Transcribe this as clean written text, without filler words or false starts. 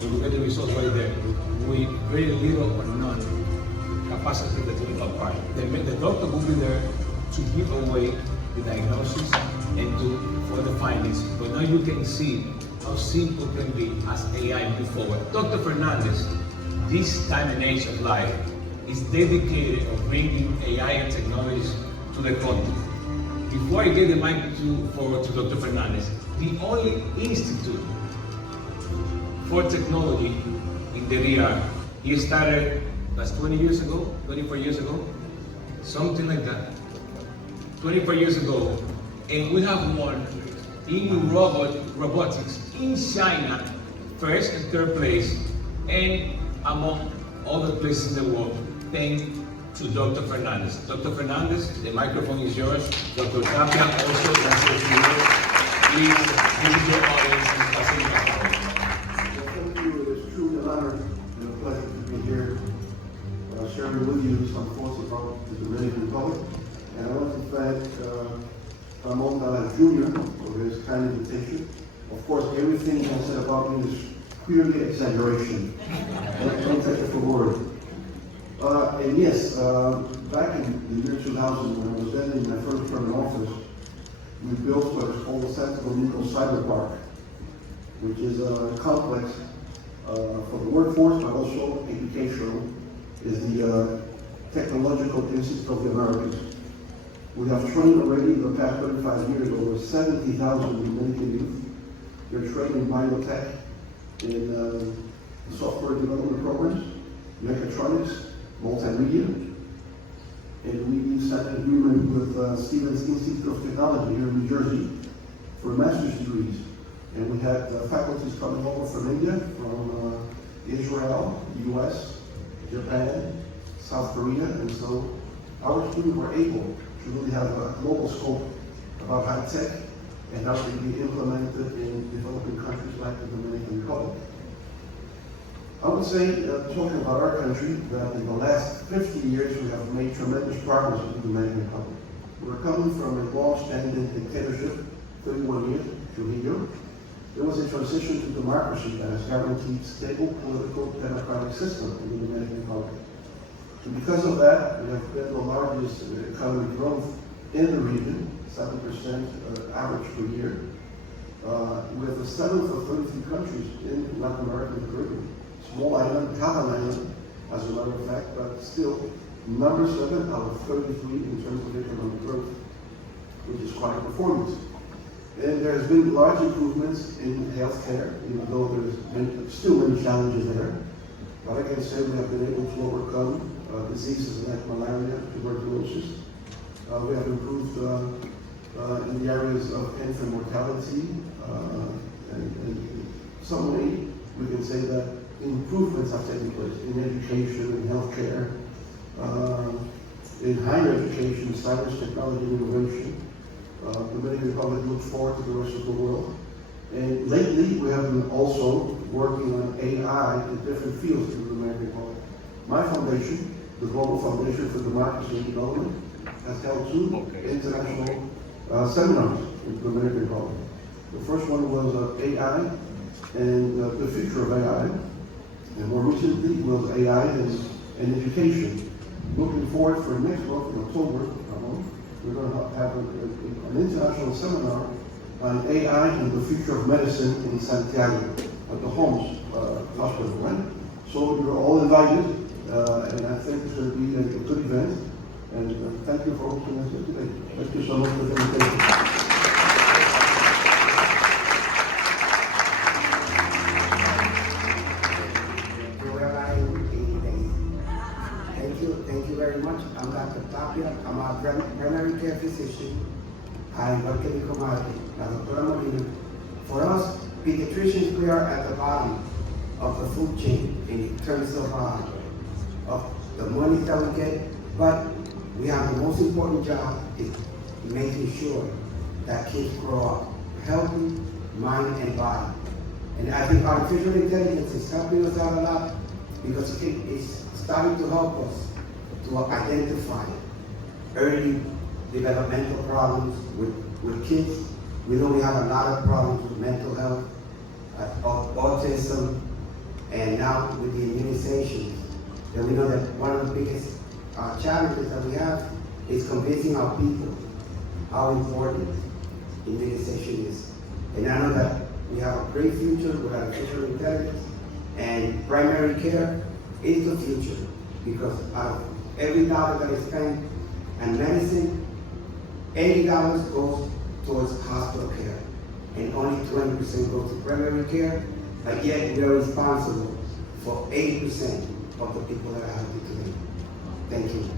We will get the results right there with very little or none capacity of the clinical part. The doctor will be there to give away the diagnosis and for the findings, but now you can see how simple it can be as AI move forward. Dr. Fernández, this time and age of life, is dedicated of bringing AI and technologies to the country. Before I get the mic forward to Dr. Fernández, the only institute for technology in the DR, he started, that's 20 years ago, 24 years ago, something like that. 24 years ago, and we have won in robotics in China, first and third place, and among other places in the world, thanks to Dr. Fernández. Dr. Fernández, the microphone is yours. Dr. Tapia also, that's it to you. Please give your audience this Basilica. Thank you. It is truly an honor and a pleasure to be here sharing with you some thoughts about the Dominican Republic. And I want to thank Ramón Tallaj Jr. for his kind invitation. Of course, everything he has said about me is clearly exaggeration. Don't take it for word. And yes, back in the year 2000, when I was then in my first term in office, we built what is called the San Domingo Cyber Park, which is a complex for the workforce, but also educational, is the Technological Institute of the Americas. We have trained already in the past 35 years over 70,000 Dominican youth. They're trained in biotech, in software development programs, mechatronics, multimedia, and we signed an agreement with Stevens Institute of Technology here in New Jersey for master's degrees. And we had faculties coming over from India, from Israel, US, Japan, South Korea, and so our students were able to really have a global scope about high tech and how it can be implemented in developing countries like the Dominican Republic. I would say, talking about our country, that in the last 50 years we have made tremendous progress in the Dominican Republic. We're coming from a long-standing dictatorship, 31 years, Trujillo. There was a transition to democracy that has guaranteed stable political democratic system in the Dominican Republic. And because of that, we have been the largest economic growth in the region, 7% average per year. We have the seventh of 33 countries in Latin America and the Caribbean. Small island, Cabo Island, as a matter of fact, but still number 7 out of 33 in terms of economic growth, which is quite a performance. And there has been large improvements in healthcare, even though there's still many challenges there. But I can say we have been able to overcome diseases like malaria, tuberculosis. We have improved in the areas of infant mortality, and in some way we can say that improvements have taken place in education, in healthcare, in higher education, science, technology, and innovation. The Dominican Republic looks forward to the rest of the world. And lately, we have been also working on AI in different fields in the Dominican Republic. My foundation, the Global Foundation for Democracy and Development, has held 2 international seminars in the Dominican Republic. The first one was AI and the future of AI. And more recently was AI and education. Looking forward for next month in October, we're going to have an international seminar on AI and the future of medicine in Santiago at the Homs Hospital, right? So you're all invited, and I think it's going to be a good event. And thank you for hosting us here today. Thank you so much for the invitation. Thank you very much. I'm Dr. Tapia. I'm a primary care physician. I work in the commodity. Dr. Molina. For us, pediatricians, we are at the bottom of the food chain in terms of the money that we get, but we have the most important job is making sure that kids grow up healthy, mind and body. And I think artificial intelligence is helping us out a lot because it's starting to help us to identify early developmental problems with kids. We know we have a lot of problems with mental health, autism, And now with the immunizations, that we know that one of the biggest challenges that we have is convincing our people how important immunization is. And I know that we have a great future with artificial intelligence, and primary care is the future, because out of every dollar that is spent on medicine, $80 goes towards hospital care, and only 20% goes to primary care, but yet we are responsible for 80% of the people that are healthy today. Thank you.